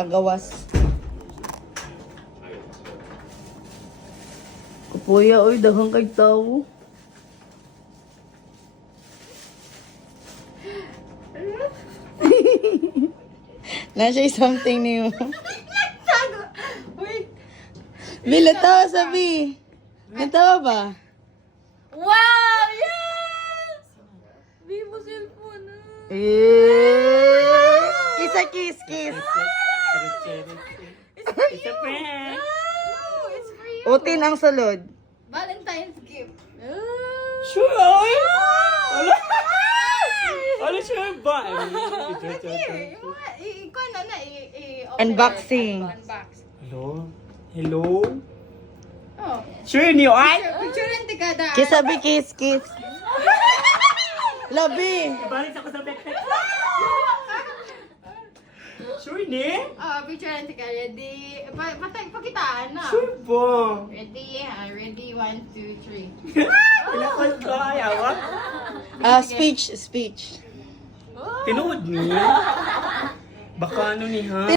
Tagawas. Kupuya, oy, daghang kay tao. Nasa something new. Wait. Bila tawa sabi. Natawa ba? Wow! Yes! Vivo cellphone. Kiss a kiss, kiss. It's a prank. Oh, it's for you. Utin ang sulod. Valentine's gift. Sure, oy! Ala! Ala, sure ba? Here, ikaw na Unboxing. Unbox. Hello? Hello? Oh. Sure niyo, ay? Picture lang tikada. Kiss sabi, kiss, kiss. Labi. Ibalik ako sa backpack. Sure ni? Picture lang tikada. Ready? Pakitaan na. Sure ba? Ready? Ready? 1, 2, 3. Pinakot ko, ayawa. Speech, speech. Tinood ni? Baka ano ni ha?